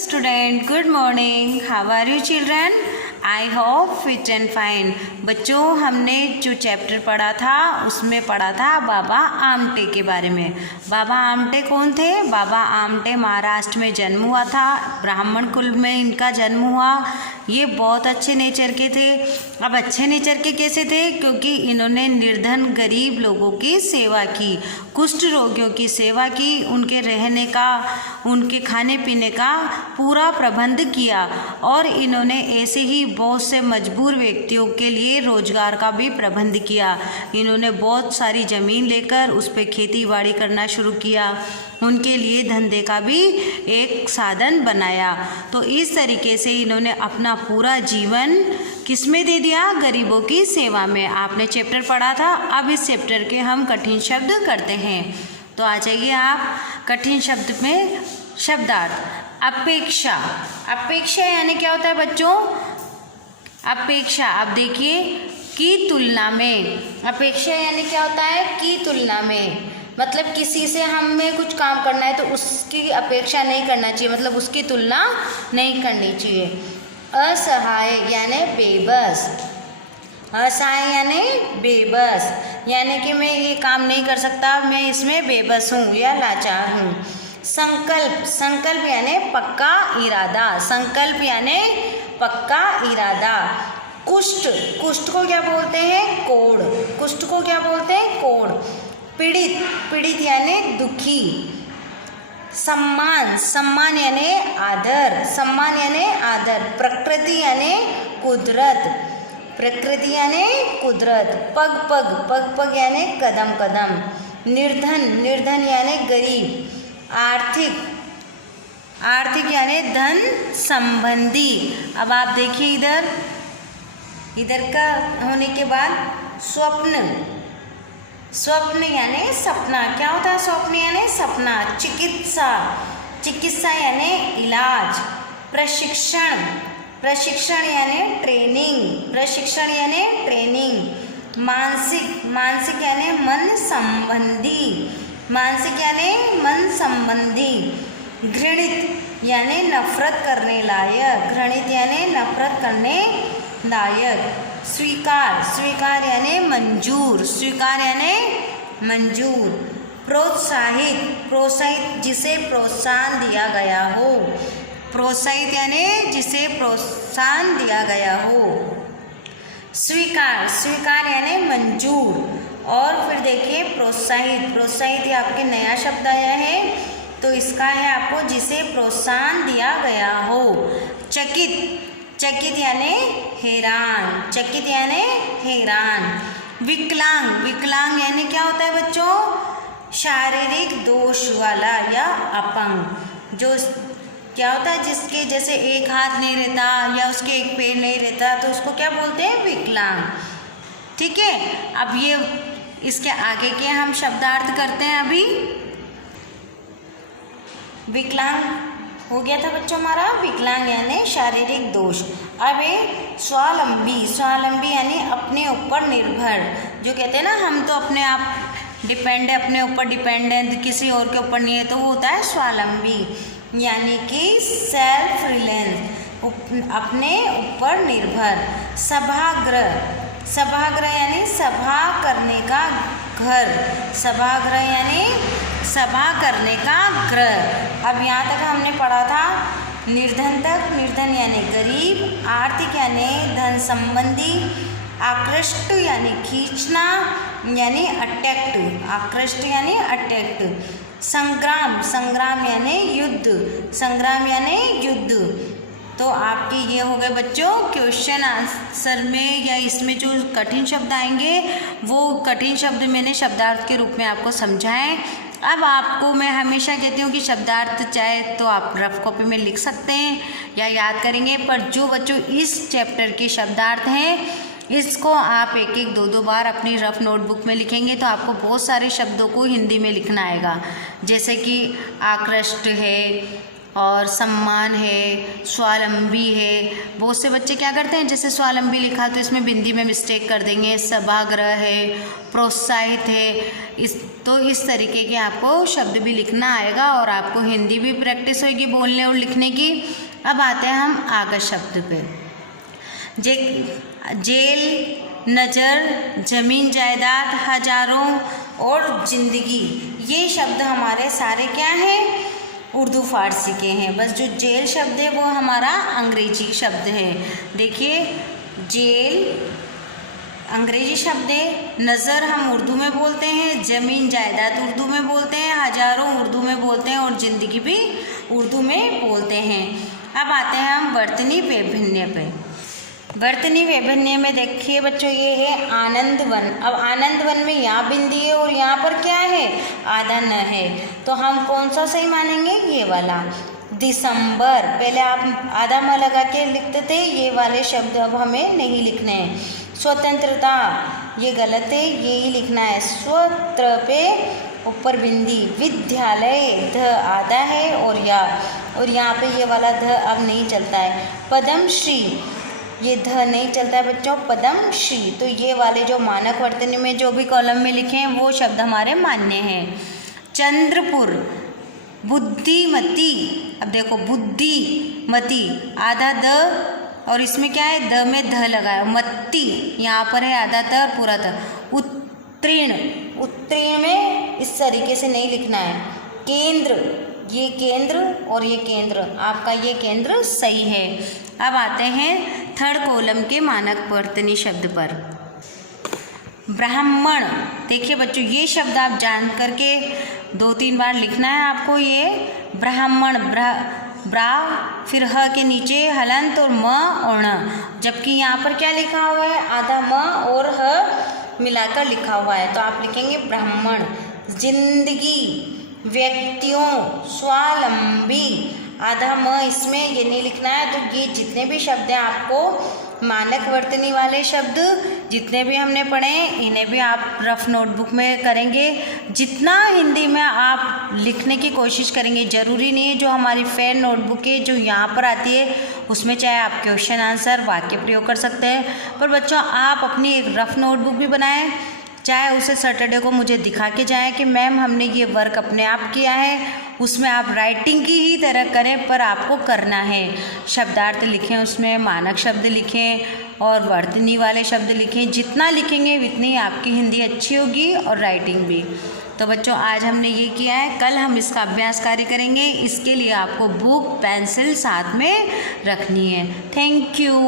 student, good morning. How are you children? I hope fit and fine. बच्चों, हमने जो chapter पढ़ा था उसमें पढ़ा था बाबा आमटे के बारे में। बाबा आमटे कौन थे? बाबा आमटे महाराष्ट्र में जन्म हुआ था, ब्राह्मण कुल में इनका जन्म हुआ। ये बहुत अच्छे नेचर के थे। अब अच्छे नेचर के कैसे थे? क्योंकि इन्होंने निर्धन गरीब लोगों की सेवा की, कुष्ठ रोगियों की सेवा की, उनके रहने का, उनके खाने पीने का पूरा प्रबंध किया और इन्होंने ऐसे ही बहुत से मजबूर व्यक्तियों के लिए रोजगार का भी प्रबंध किया। इन्होंने बहुत सारी ज़मीन लेकर उस पर खेती बाड़ी करना शुरू किया, उनके लिए धंधे का भी एक साधन बनाया। तो इस तरीके से इन्होंने अपना पूरा जीवन किसमें दे दिया? गरीबों की सेवा में। आपने चैप्टर पढ़ा था। अब इस चैप्टर के हम कठिन शब्द करते हैं। तो आ जाइए आप कठिन शब्द में शब्दार्थ। अपेक्षा। अपेक्षा यानी क्या होता है बच्चों? अपेक्षा, आप देखिए, की तुलना में। अपेक्षा यानी क्या होता है? की तुलना में। मतलब किसी से हमें कुछ काम करना है तो उसकी अपेक्षा नहीं करना चाहिए, मतलब उसकी तुलना नहीं करनी चाहिए। असहाय यानी बेबस। असहाय यानी बेबस, यानी कि मैं ये काम नहीं कर सकता, मैं इसमें बेबस हूँ या लाचार हूँ। संकल्प। संकल्प यानी पक्का इरादा। संकल्प यानी पक्का इरादा। कुष्ठ। कुष्ठ को क्या बोलते हैं? कोढ़। कुष्ठ को क्या बोलते हैं? कोढ़। पीड़ित। पीड़ित यानी दुखी। सम्मान। सम्मान यानी आदर। सम्मान यानी आदर। प्रकृति यानी कुदरत। प्रकृति यानी कुदरत। पग पग। पग पग यानी कदम कदम। निर्धन। निर्धन यानी गरीब। आर्थिक। आर्थिक यानी धन संबंधी। अब आप देखिए इधर, इधर का होने के बाद स्वप्न। स्वप्न यानी सपना। क्या होता है स्वप्न यानी सपना। चिकित्सा। चिकित्सा यानी इलाज। प्रशिक्षण। प्रशिक्षण यानी ट्रेनिंग। प्रशिक्षण यानी ट्रेनिंग। मानसिक। मानसिक यानी मन संबंधी। मानसिक यानी मन संबंधी। घृणित यानी नफरत करने लायक। घृणित यानी नफरत करने लायक। स्वीकार। स्वीकार यानी मंजूर। स्वीकार यानी मंजूर। प्रोत्साहित। प्रोत्साहित जिसे प्रोत्साहन दिया गया हो। प्रोत्साहित यानी जिसे प्रोत्साहन दिया गया हो। स्वीकार। स्वीकार यानी मंजूर। और फिर देखिए प्रोत्साहित। प्रोत्साहित ये आपके नया शब्द आया है, तो इसका है आपको जिसे प्रोत्साहन दिया गया हो। चकित। चकित यानी हैरान। चकित यानी हैरान। विकलांग। विकलांग यानी क्या होता है बच्चों? शारीरिक दोष वाला या अपंग। जो क्या होता है? जिसके जैसे एक हाथ नहीं रहता या उसके एक पैर नहीं रहता, तो उसको क्या बोलते हैं? विकलांग। ठीक है। अब ये इसके आगे के हम शब्दार्थ करते हैं। अभी विकलांग हो गया था बच्चों हमारा। विकलांग यानी शारीरिक दोष। अब ये स्वावलंबी। स्वावलंबी यानी अपने ऊपर निर्भर। जो कहते हैं ना, हम तो अपने आप डिपेंड है, अपने ऊपर डिपेंडेंट, किसी और के ऊपर नहीं है, तो वो होता है स्वावलंबी। यानी कि सेल्फ रिलायंस, अपने ऊपर निर्भर। सभागृह। सभागृह यानी सभा करने का घर। सभागृह यानी सभा करने का गृह। अब यहाँ तक हमने पढ़ा था निर्धन तक। निर्धन यानी गरीब। आर्थिक यानी धन संबंधी। आकृष्ट यानी खींचना यानी अट्रैक्ट। आकृष्ट यानी अट्रैक्ट। संग्राम। संग्राम यानी युद्ध। संग्राम यानी युद्ध। तो आपके ये हो गए बच्चों क्वेश्चन आंसर में, या इसमें जो कठिन शब्द आएंगे वो कठिन शब्द मैंने शब्दार्थ के रूप में आपको समझाएं। अब आपको मैं हमेशा कहती हूँ कि शब्दार्थ चाहे तो आप रफ कॉपी में लिख सकते हैं या याद करेंगे, पर जो बच्चों इस चैप्टर के शब्दार्थ हैं इसको आप एक एक दो दो बार अपनी रफ नोटबुक में लिखेंगे तो आपको बहुत सारे शब्दों को हिंदी में लिखना आएगा। जैसे कि आकृष्ट है, और सम्मान है, स्वावलंबी है। बहुत से बच्चे क्या करते हैं, जैसे स्वावलंबी लिखा तो इसमें बिंदी में मिस्टेक कर देंगे, सभाग्रह है, प्रोत्साहित है। इस तरीके के आपको शब्द भी लिखना आएगा और आपको हिंदी भी प्रैक्टिस होगी बोलने और लिखने की। अब आते हैं हम आगत शब्द पे। जेल, नज़र, ज़मीन जायदाद, हजारों और ज़िंदगी, ये शब्द हमारे सारे क्या हैं, उर्दू फारसी के हैं। बस जो जेल शब्द है वो हमारा अंग्रेजी शब्द है। देखिए, जेल अंग्रेजी शब्द है, नज़र हम उर्दू में बोलते हैं, ज़मीन जायदाद उर्दू में बोलते हैं, हजारों उर्दू में बोलते हैं और ज़िंदगी भी उर्दू में बोलते हैं। अब आते हैं हम वर्तनी वैभिन्य पे। वर्तनी वैभिन्य में देखिए बच्चों, ये है आनंद वन। अब आनंद वन में यहाँ बिंदी है और यहाँ पर क्या है, आधा न है, तो हम कौन सा सही मानेंगे, ये वाला। दिसंबर, पहले आप आधा म लगा के लिखते थे, ये वाले शब्द अब हमें नहीं लिखने हैं। स्वतंत्रता, ये गलत है, ये ही लिखना है, स्वत्र पे ऊपर बिंदी। विद्यालय, ध आधा है और यहाँ पे ये वाला ध अब नहीं चलता है। पद्मश्री, ये ध नहीं चलता है बच्चों, पद्मश्री। तो ये वाले जो मानक वर्तनी में जो भी कॉलम में लिखे हैं वो शब्द हमारे मान्य हैं। चंद्रपुर, बुद्धिमती, अब देखो बुद्धिमती, आधा द और इसमें क्या है, द में ध लगा है, मत्ती यहाँ पर है आधा द और पूरा द। उत्तीर्ण, उत्तीर्ण में इस तरीके से नहीं लिखना है। केंद्र, ये केंद्र और ये केंद्र, आपका ये केंद्र सही है। अब आते हैं थर्ड कॉलम के मानक वर्तनी शब्द पर। ब्राह्मण, देखिए बच्चों, ये शब्द आप जान करके 2-3 बार लिखना है आपको। ये ब्राह्मण, ब्रा फिर ह के नीचे हलंत और म और ण, जबकि यहाँ पर क्या लिखा हुआ है, आधा म और ह मिलाकर लिखा हुआ है, तो आप लिखेंगे ब्राह्मण। जिंदगी, व्यक्तियों, स्वावलंबी, आधा म इसमें ये नहीं लिखना है। तो ये जितने भी शब्द हैं आपको मानक वर्तनी वाले शब्द जितने भी हमने पढ़े हैं, इन्हें भी आप रफ नोटबुक में करेंगे। जितना हिंदी में आप लिखने की कोशिश करेंगे, ज़रूरी नहीं है जो हमारी फेयर नोटबुक है जो यहाँ पर आती है उसमें चाहे आप क्वेश्चन आंसर वाक्य प्रयोग कर सकते हैं, पर बच्चों आप अपनी एक रफ नोटबुक भी बनाएं, चाहे उसे सैटरडे को मुझे दिखा के जाएं कि मैम हमने ये वर्क अपने आप किया है। उसमें आप राइटिंग की ही तरह करें, पर आपको करना है। शब्दार्थ लिखें, उसमें मानक शब्द लिखें और वर्तनी वाले शब्द लिखें। जितना लिखेंगे उतनी आपकी हिंदी अच्छी होगी और राइटिंग भी। तो बच्चों आज हमने ये किया है, कल हम इसका अभ्यास कार्य करेंगे। इसके लिए आपको बुक पेंसिल साथ में रखनी है। Thank you.